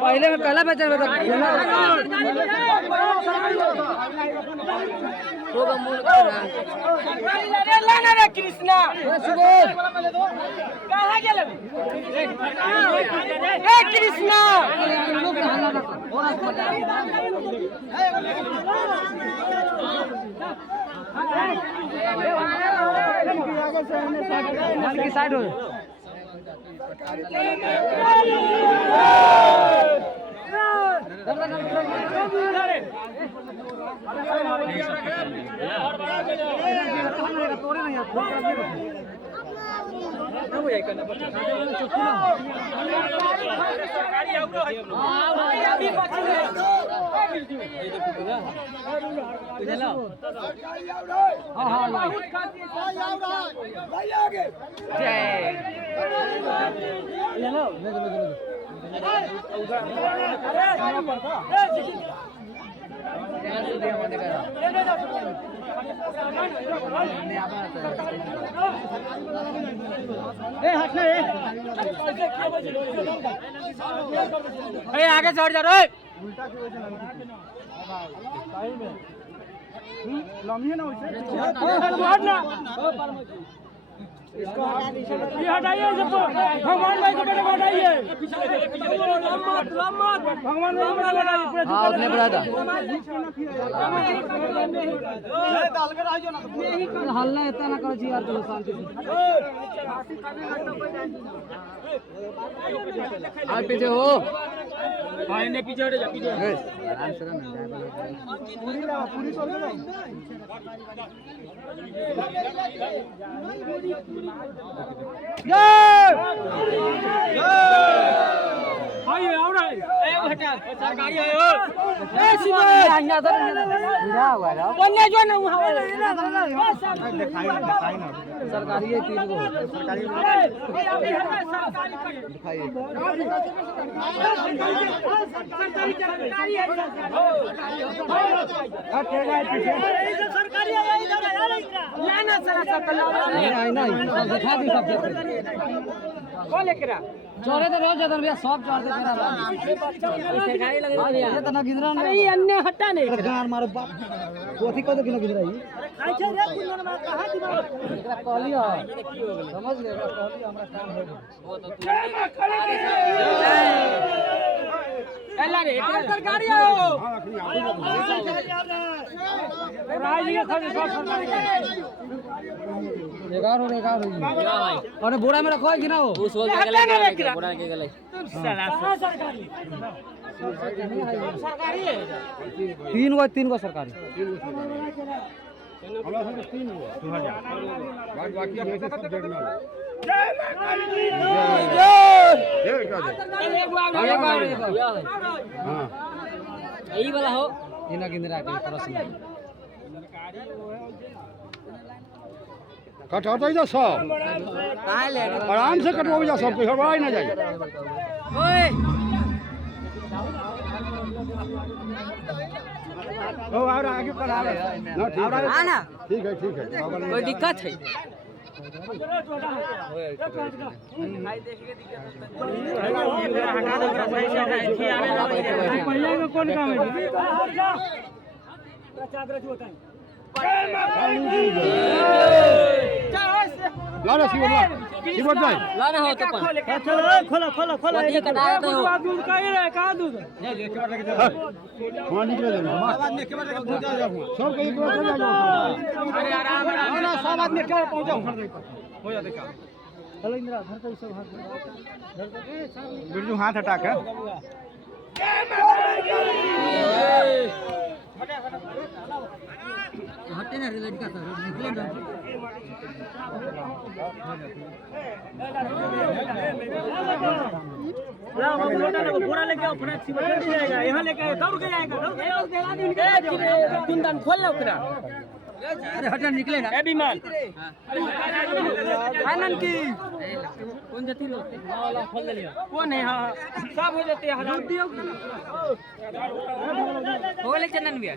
पहले में पहला बेचर में कृष्णा कहाँ गेल कृष्णा की साइड हो आगे चढ़ जा रे इसको हटाइए सबको भगवान भाई को हटाइए भगवान भाई को लड़ाइए हां उसने बोला था हल्ला इतना ना करो जी यार तुम शांति से आप पीछे हो भाई ने पीछे हट जा पीछे आराम से ना पूरी तोड़ के भाई आओ रे ए हटा सरकारी है ओ ए सीधे यहां दर बुझा हुआ है बोलने जो ना वहां दिखाई ना सरकारी है तीन को सरकारी दिखाइए सरकारी है हटेगा पीछे सरकारी है इधर ना ना सर नहीं नहीं दिखा दी सब को लेकरा चोरे तो रोज जदर भैया सब चोर से तेरा सरकारी लग रही है तना गिदरा अरे ये अन्य हटा नहीं गार मारो बाप कोथी को तो किनो गिदरा ही अच्छा रे कुंदन में कहां दिना एकरा कहलियो समझ ले एकरा कहलियो हमरा काम हो वो तो तू एला रे सरकारी आओ राज ये सब सरकारी 11 और बोरा में रखो कि ना हो उस वक्त गले बोरा के गले साला सरकारी सरकारी है तीन को सरकारी हमरा सब 3 गो 2000 बाकी में से सब देखना जय मां काली जय हां यही वाला हो इना किंदरा के प्रश्न कटौती जा सब काहे ले आराम से कटवाओ जा सब कोई हड़बड़ाई ना जाए ओए ओ और आगे बढ़ा ले ना ठीक है कोई दिक्कत है भाई देख के दिक्कत हटा दो सही से पहले में कौन काम है चादर जो होता है लाना शिवट भाई लाना हो तो खोला ये कटाया तो दूध का ही रहा कहां दूध ये एक बार लेके जा वहां निकले जा आवाज में एक बार लेके पहुंच जाओ सब के एक बार चल जाओ अरे आराम ना सब आदमी के पहुंच जाओ हो जा देखा चलो इंदिरा घर पे सब हाथ बिरजू हाथ हटा के हटे ना रेड का सर निकले ना पूरा लेके आओ फ्रेश सिमट जाएगा यहां लेके दौड़ के जाएगा कुंदन खोल लो ओकरा अरे हटा निकले ना ए विमान आनंद की कौन जती लो वाला खोल लिया कौन है हां सब हो जाते हैं हजार दियो हो ले चंदन भैया